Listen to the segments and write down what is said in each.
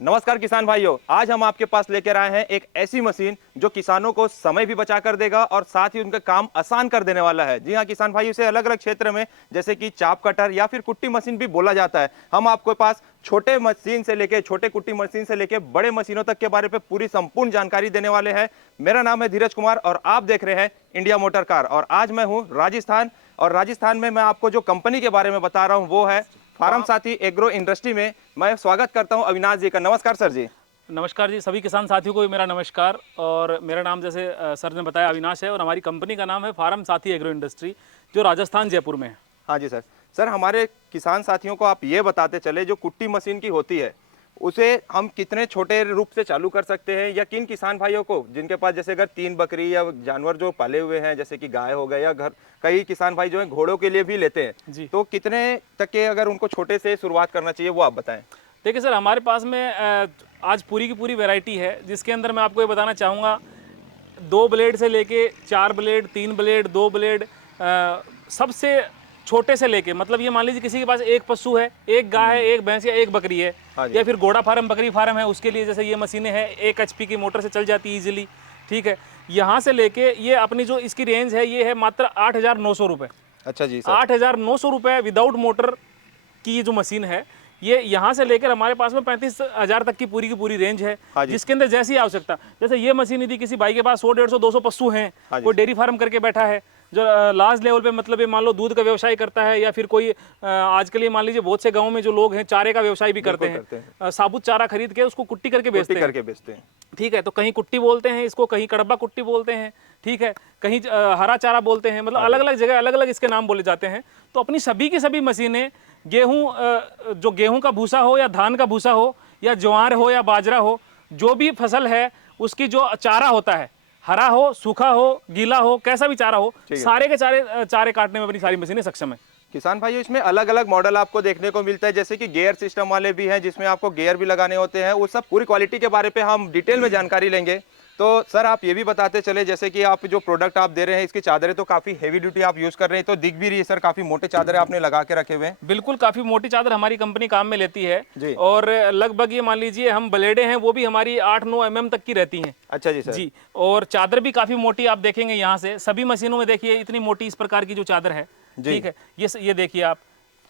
नमस्कार किसान भाइयों, आज हम आपके पास लेकर आए हैं एक ऐसी मशीन जो किसानों को समय भी बचा कर देगा और साथ ही उनका काम आसान कर देने वाला है। जी हाँ किसान भाइयों, इसे अलग अलग क्षेत्र में जैसे कि चाप कटर या फिर कुट्टी मशीन भी बोला जाता है। हम आपके पास छोटे मशीन से लेके छोटे कुट्टी मशीन से लेके बड़े मशीनों तक के बारे में पूरी संपूर्ण जानकारी देने वाले हैं। मेरा नाम है धीरज कुमार और आप देख रहे हैं इंडिया मोटर कार। और आज मैं हूँ राजस्थान, और राजस्थान में मैं आपको जो कंपनी के बारे में बता रहा हूँ वो है फार्म साथी एग्रो इंडस्ट्री में। मैं स्वागत करता हूं अविनाश जी का। नमस्कार सर जी। नमस्कार जी, सभी किसान साथियों को भी मेरा नमस्कार। और मेरा नाम जैसे सर ने बताया अविनाश है और हमारी कंपनी का नाम है फार्म साथी एग्रो इंडस्ट्री, जो राजस्थान जयपुर में है। हाँ जी सर। सर हमारे किसान साथियों को आप ये बताते चले, जो कुट्टी मशीन की होती है उसे हम कितने छोटे रूप से चालू कर सकते हैं, या किन किसान भाइयों को जिनके पास जैसे अगर 3 बकरी या जानवर जो पाले हुए हैं जैसे कि गाय हो गए, या घर कई किसान भाई जो है घोड़ों के लिए भी लेते हैं जी। तो कितने तक के अगर उनको छोटे से शुरुआत करना चाहिए वो आप बताएं। देखिए सर, हमारे पास में आज पूरी की पूरी वैरायटी है, जिसके अंदर मैं आपको ये बताना चाहूँगा 2 ब्लेड से लेके 4 ब्लेड, 3 ब्लेड, 2 ब्लेड, सबसे छोटे से लेके, मतलब ये मान लीजिए किसी के पास एक पशु है, एक गाय है, एक भैंस या एक बकरी है, या फिर घोड़ा फार्म बकरी फार्म है, उसके लिए जैसे ये मशीनें हैं 1 HP की मोटर से चल जाती है ईजिली। ठीक है, यहाँ से लेके ये अपनी जो इसकी रेंज है ये है मात्र 8,900 रुपये। अच्छा जी सर। 8,900 रुपये विदाउट मोटर की जो मशीन है, ये यहाँ से लेकर हमारे पास में 35,000 तक की पूरी रेंज है। जिसके अंदर जैसी आवश्यकता, जैसे ये मशीन यदि किसी भाई के पास 100, 150, 200 पशु हैं, कोई डेयरी फार्म करके बैठा है, जो लार्ज लेवल पे, मतलब ये मान लो दूध का व्यवसाय करता है, या फिर कोई आजकल ये मान लीजिए बहुत से गाँव में जो लोग हैं चारे का व्यवसाय भी करते हैं, साबुत चारा खरीद के उसको कुट्टी करके बेचते हैं। ठीक है, तो कहीं कुट्टी बोलते हैं इसको, कहीं कड़ब्बा कुट्टी बोलते हैं, ठीक है, कहीं हरा चारा बोलते हैं, मतलब अलग अलग जगह अलग अलग इसके नाम बोले जाते हैं। तो अपनी सभी की सभी मशीनें गेहूं, जो गेहूं का भूसा हो या धान का भूसा हो या ज्वार हो या बाजरा हो, जो भी फसल है उसकी जो चारा होता है, हरा हो, सूखा हो, गीला हो, कैसा भी चारा हो, सारे के चारे काटने में अपनी सारी मशीनें सक्षम है। किसान भाइयों, इसमें अलग अलग मॉडल आपको देखने को मिलता है, जैसे कि गियर सिस्टम वाले भी हैं जिसमें आपको गियर भी लगाने होते हैं। वो सब पूरी क्वालिटी के बारे पे हम डिटेल में जानकारी लेंगे। तो सर आप ये भी बताते चले, जैसे कि आप जो प्रोडक्ट आप दे रहे हैं इसकी चादरें तो काफी हेवी ड्यूटी आप यूज कर रहे हैं, तो दिख भी रही है सर, काफी मोटे चादरें आपने लगा के रखे हुए हैं। बिल्कुल, काफी मोटी चादर हमारी कंपनी काम में लेती है, और लगभग ये मान लीजिए हम ब्लेडें हैं वो भी हमारी 8-9 mm तक की रहती हैं। अच्छा जी सर। जी, और चादर भी काफी मोटी आप देखेंगे यहाँ से, सभी मशीनों में देखिए इतनी मोटी इस प्रकार की जो चादर है। ठीक है, ये देखिए आप,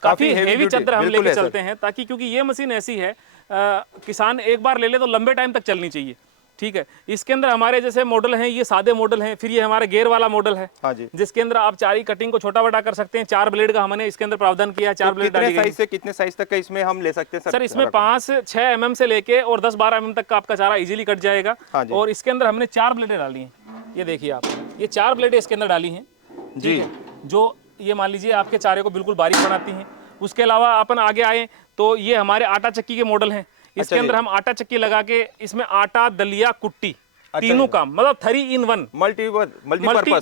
काफी हेवी चादर हम लेके चलते हैं, ताकि क्योंकि ये मशीन ऐसी है किसान एक बार ले ले तो लंबे टाइम तक चलनी चाहिए। ठीक है, इसके अंदर हमारे जैसे मॉडल हैं, ये सादे मॉडल हैं, फिर ये हमारा गेयर वाला मॉडल है। हाँ जी। जिसके अंदर आप चारी कटिंग को छोटा बड़ा कर सकते हैं। 4 ब्लेड का हमने इसके अंदर प्रावधान किया है। 4 ब्लेड कितने साइज से कितने साइज तक का इसमें हम ले सकते हैं सर? इसमें 5-6 mm से लेके और 10-12 mm तक का आपका चारा इजीली कट जाएगा। और इसके अंदर हमने 4 ब्लेडें डाली हैं, ये देखिए आप, ये 4 ब्लेडें इसके अंदर डाली हैं जी, जो ये मान लीजिए आपके चारे को बिल्कुल बारीक बनाती हैं। उसके अलावा अपन आगे आए तो ये हमारे आटा चक्की के मॉडल हैं। इसके अंदर हम आटा चक्की लगा के इसमें आटा, दलिया, कुट्टी, तीनों काम, मतलब 3 in 1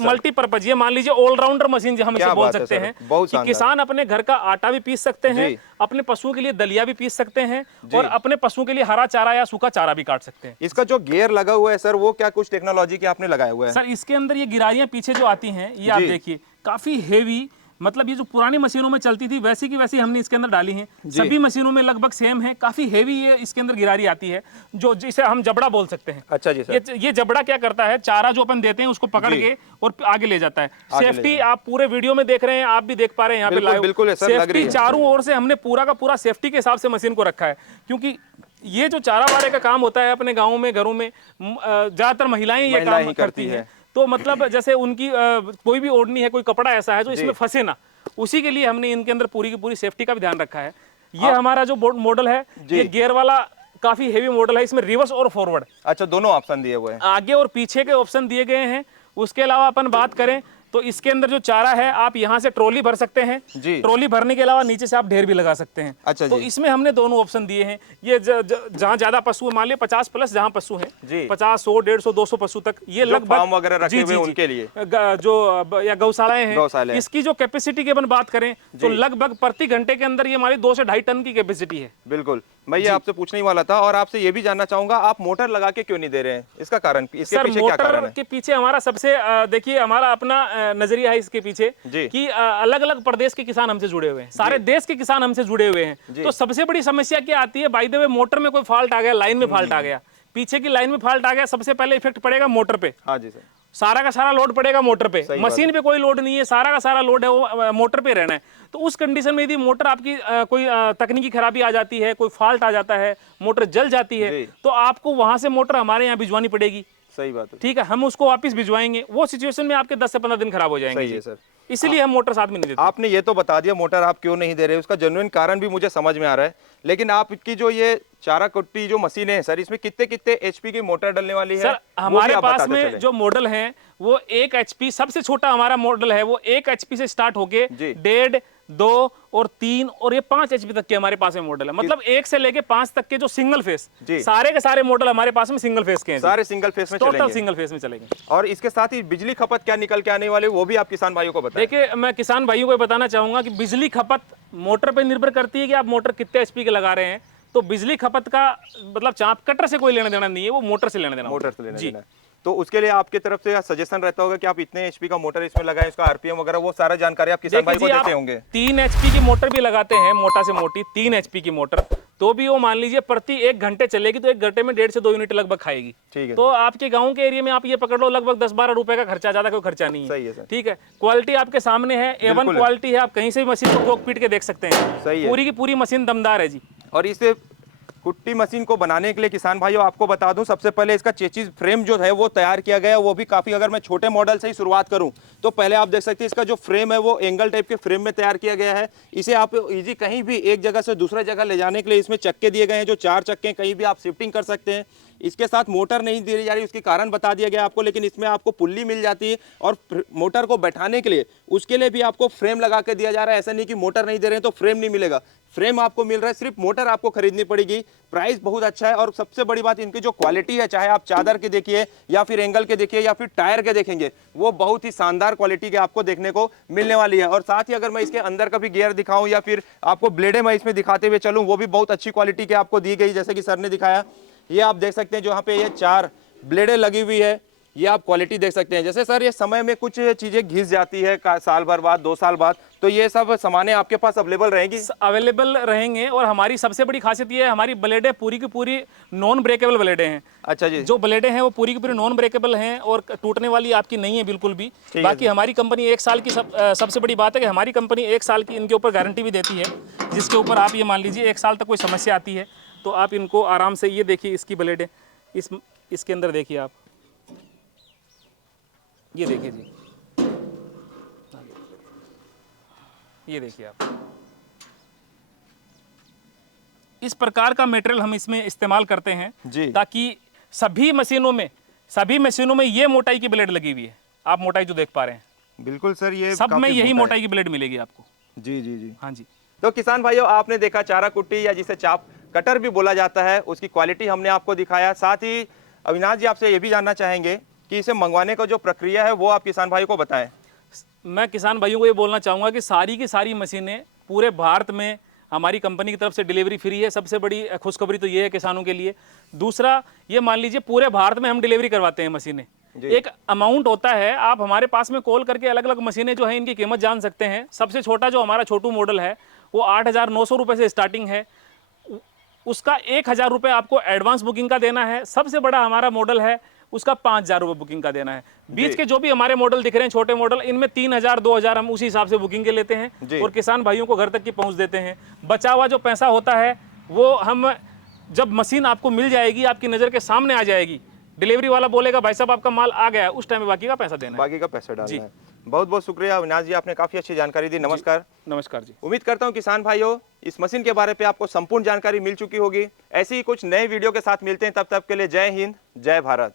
मल्टीपर्पज। ये मान लीजिए ऑलराउंडर मशीन जो हम इसे बोल सकते हैं, कि किसान अपने घर का आटा भी पीस सकते हैं, अपने पशुओं के लिए दलिया भी पीस सकते हैं, और अपने पशुओं के लिए हरा चारा या सूखा चारा भी काट सकते हैं। इसका जो गियर लगा हुआ है सर, वो क्या कुछ टेक्नोलॉजी के आपने लगाया हुआ है? सर इसके अंदर ये गिरारियां पीछे जो आती हैं, ये आप देखिए काफी हेवी, मतलब ये जो पुरानी मशीनों में चलती थी वैसी की वैसी हमने इसके अंदर डाली हैं। सभी मशीनों में लगभग सेम है, काफी हेवी ये इसके अंदर गिरारी आती है, जो जिसे हम जबड़ा बोल सकते हैं। अच्छा जी सर। ये जबड़ा क्या करता है, चारा जो अपन देते हैं उसको पकड़ के और आगे ले जाता है। सेफ्टी आप पूरे वीडियो में देख रहे हैं, आप भी देख पा रहे हैं यहाँ पे लाइव। बिल्कुल सेफ्टी चारों ओर से हमने पूरा का पूरा सेफ्टी के हिसाब से मशीन को रखा है, क्योंकि ये जो चारा वारे का काम होता है अपने गाँव में, घरों में ज्यादातर महिलाएं ये काम करती है। तो मतलब जैसे उनकी कोई भी ओढ़नी है, कोई कपड़ा ऐसा है जो इसमें फंसे ना, उसी के लिए हमने इनके अंदर पूरी की पूरी सेफ्टी का भी ध्यान रखा है। ये हमारा जो मॉडल है, ये गियर वाला काफी हेवी मॉडल है, इसमें रिवर्स और फॉरवर्ड, अच्छा, दोनों ऑप्शन दिए हुए हैं, आगे और पीछे के ऑप्शन दिए गए हैं। उसके अलावा अपन बात करें तो इसके अंदर जो चारा है, आप यहाँ से ट्रॉली भर सकते हैं जी। ट्रॉली भरने के अलावा नीचे से आप ढेर भी लगा सकते हैं। अच्छा तो इसमें हमने दोनों ऑप्शन दिए हैं। ये जहाँ ज्यादा पशु है, मान लिया 50+ जहाँ पशु है, 50, 100, 150, 200 पशु तक, ये लगभग वगैरह रखे हुए उनके लिए जो या गौशालाएं हैं, इसकी जो कैपेसिटी की अपन बात करें तो लगभग प्रति घंटे के अंदर ये हमारी 2 से 2.5 टन की कैपेसिटी है। बिल्कुल, मैं ये आपसे पूछने ही वाला था, और आपसे ये भी जानना चाहूंगा, आप मोटर लगा के क्यों नहीं दे रहे हैं? इसका कारण, इसके पीछे क्या कारण है? के पीछे हमारा सबसे देखिए, हमारा अपना नजरिया है इसके पीछे जी। कि अलग अलग प्रदेश के किसान हमसे जुड़े हुए हैं, सारे देश के किसान हमसे जुड़े हुए हैं। तो सबसे बड़ी समस्या क्या आती है, बाय द वे मोटर में कोई फॉल्ट आ गया, लाइन में फॉल्ट आ गया, पीछे की लाइन में फॉल्ट आ गया, सबसे पहले इफेक्ट पड़ेगा मोटर पे। हाँ जी सर। सारा का सारा लोड पड़ेगा मोटर पे, मशीन पे कोई लोड नहीं है, सारा का सारा लोड है वो मोटर पे रहना है। तो उस कंडीशन में यदि मोटर आपकी कोई तकनीकी खराबी आ जाती है, कोई फॉल्ट आ जाता है, मोटर जल जाती है, तो आपको वहां से मोटर हमारे यहाँ भिजवानी पड़ेगी। सही बात है। ठीक है, हम उसको वापस भिजवाएंगे, वो सिचुएशन में आपके 10 से 15 दिन खराब हो जाएंगे। सही है सर। इसीलिए हम मोटर साथ में नहीं देते। आपने ये तो बता दिया मोटर आप क्यों नहीं दे रहे, उसका जेन्युइन कारण भी मुझे समझ में आ रहा है, लेकिन आपकी जो ये चारा कुट्टी जो मशीनें हैं सर, इसमें कितने कितने एचपी की मोटर डलने वाली है? सर हमारे पास में जो मॉडल हैं वो 1 HP, सबसे छोटा हमारा मॉडल है वो 1 HP से स्टार्ट होके 1.5, 2 और 3 और ये 5 HP तक के हमारे पास में मॉडल है। मतलब 1 से लेके 5 तक के जो सिंगल फेस, सारे के सारे मॉडल हमारे पास में सिंगल फेस के हैं। सारे सिंगल फेस में टोटल चलेंगे। सिंगल फेस में चलेंगे। और इसके साथ ही बिजली खपत क्या निकल के आने वाले वो भी आप किसान भाइयों को बताएं। देखिए, मैं किसान भाइयों को बताना चाहूंगा कि बिजली खपत मोटर पे निर्भर करती है कि आप मोटर कितने HP के लगा रहे हैं। तो बिजली खपत का मतलब चाप कटर से कोई लेना देना नहीं है, वो मोटर से लेना देना। मोटर से लेना देना है। तो उसके लिए आपकी तरफ से सजेशन रहता होगा कि आप इतने एचपी का मोटर इसमें लगाएं, इसका आरपीएम वगैरह वो सारा जानकारी आप किसान भाई को देते होंगे। 3 HP की मोटर भी लगाते हैं, मोटा से मोटी 3 HP की मोटर, तो भी वो मान लीजिए प्रति 1 घंटे चलेगी तो 1 घंटे में 1.5 से 2 यूनिट लगभग खाएगी। ठीक है। तो आपके गांव के एरिया में आप ये पकड़ लो लगभग 10-12 रुपए का खर्चा, ज्यादा कोई खर्चा नहीं है। सही है सर। ठीक है, क्वालिटी आपके सामने है, A1 क्वालिटी है, आप कहीं से भी मशीन को ठोक पीट के देख सकते हैं। सही है। पूरी की पूरी मशीन दमदार है जी। और इसे कुट्टी मशीन को बनाने के लिए किसान भाइयों आपको बता दूं, सबसे पहले इसका चेचिस फ्रेम जो है वो तैयार किया गया है, वो भी काफ़ी, अगर मैं छोटे मॉडल से ही शुरुआत करूं तो पहले आप देख सकते हैं इसका जो फ्रेम है वो एंगल टाइप के फ्रेम में तैयार किया गया है। इसे आप इजी कहीं भी एक जगह से दूसरे जगह ले जाने के लिए इसमें चक्के दिए गए हैं, जो 4 चक्के कहीं भी आप शिफ्टिंग कर सकते हैं। इसके साथ मोटर नहीं दी जा रही, उसके कारण बता दिया गया आपको, लेकिन इसमें आपको पुल्ली मिल जाती है और मोटर को बैठाने के लिए उसके लिए भी आपको फ्रेम लगा के दिया जा रहा है। ऐसा नहीं कि मोटर नहीं दे रहे हैं तो फ्रेम नहीं मिलेगा, फ्रेम आपको मिल रहा है, सिर्फ मोटर आपको खरीदनी पड़ेगी। प्राइस बहुत अच्छा है और सबसे बड़ी बात इनकी जो क्वालिटी है, चाहे आप चादर के देखिए या फिर एंगल के देखिए या फिर टायर के देखेंगे, वो बहुत ही शानदार क्वालिटी के आपको देखने को मिलने वाली है। और साथ ही अगर मैं इसके अंदर का भी गियर दिखाऊं या फिर आपको ब्लेडे मैं इसमें दिखाते हुए चलूं, वो भी बहुत अच्छी क्वालिटी के आपको दी गई, जैसे कि सर ने दिखाया। ये आप देख सकते हैं जो यहाँ पे ये 4 ब्लेडें लगी हुई है, ये आप क्वालिटी देख सकते हैं। जैसे सर ये समय में कुछ चीजें घिस जाती है साल भर बाद, 2 साल बाद, तो ये सब सामानें आपके पास अवेलेबल रहेंगी? अवेलेबल रहेंगे। और हमारी सबसे बड़ी खासियत ये है, हमारी ब्लेडें पूरी की पूरी नॉन ब्रेकेबल ब्लेडें हैं। अच्छा जी। जो ब्लेडें हैं वो पूरी की पूरी नॉन ब्रेकेबल हैं और टूटने वाली आपकी नहीं है बिल्कुल भी। बाकी हमारी कंपनी 1 साल की सबसे बड़ी बात है कि हमारी कंपनी 1 साल की इनके ऊपर गारंटी भी देती है, जिसके ऊपर आप ये मान लीजिए 1 साल तक कोई समस्या आती है तो आप इनको आराम से, ये देखिए इसकी ब्लेडें, इसके अंदर देखिए आप, ये देखिए जी, ये देखिए आप, इस प्रकार का मटेरियल हम इसमें इस्तेमाल करते हैं जी, ताकि सभी मशीनों में ये मोटाई की ब्लेड लगी हुई है। आप मोटाई जो देख पा रहे हैं, बिल्कुल सर, ये सब में यही मोटाई की ब्लेड मिलेगी आपको। जी जी जी। हाँ जी। तो किसान भाइयों, आपने देखा चारा कुट्टी या जिसे चाप कटर भी बोला जाता है, उसकी क्वालिटी हमने आपको दिखाया। साथ ही अविनाश जी आपसे ये भी जानना चाहेंगे कि इसे मंगवाने का जो प्रक्रिया है वो आप किसान भाइयों को बताएं। मैं किसान भाइयों को ये बोलना चाहूँगा कि सारी की सारी मशीनें पूरे भारत में हमारी कंपनी की तरफ से डिलीवरी फ्री है। सबसे बड़ी खुशखबरी तो ये है किसानों के लिए। दूसरा, ये मान लीजिए पूरे भारत में हम डिलीवरी करवाते हैं मशीनें। एक अमाउंट होता है, आप हमारे पास में कॉल करके अलग अलग मशीनें जो है इनकी कीमत जान सकते हैं। सबसे छोटा जो हमारा छोटू मॉडल है वो 8,900 रुपये से स्टार्टिंग है, उसका 1,000 रुपये आपको एडवांस बुकिंग का देना है। सबसे बड़ा हमारा मॉडल है, उसका 5,000 रुपये बुकिंग का देना है। बीच के जो भी हमारे मॉडल दिख रहे हैं छोटे मॉडल, इनमें 3,000 2,000 हम उसी हिसाब से बुकिंग के लेते हैं और किसान भाइयों को घर तक की पहुंच देते हैं। बचा हुआ जो पैसा होता है वो हम, जब मशीन आपको मिल जाएगी, आपकी नज़र के सामने आ जाएगी, डिलीवरी वाला बोलेगा भाई साहब आपका माल आ गया है, उस टाइम में बाकी का पैसा देना है। बाकी का पैसा डालना है। बहुत बहुत शुक्रिया अविनाश जी, आपने काफ़ी अच्छी जानकारी दी। नमस्कार। नमस्कार जी। उम्मीद करता हूं किसान भाइयों, इस मशीन के बारे पे आपको संपूर्ण जानकारी मिल चुकी होगी। ऐसी ही कुछ नए वीडियो के साथ मिलते हैं, तब तक के लिए जय हिंद, जय भारत।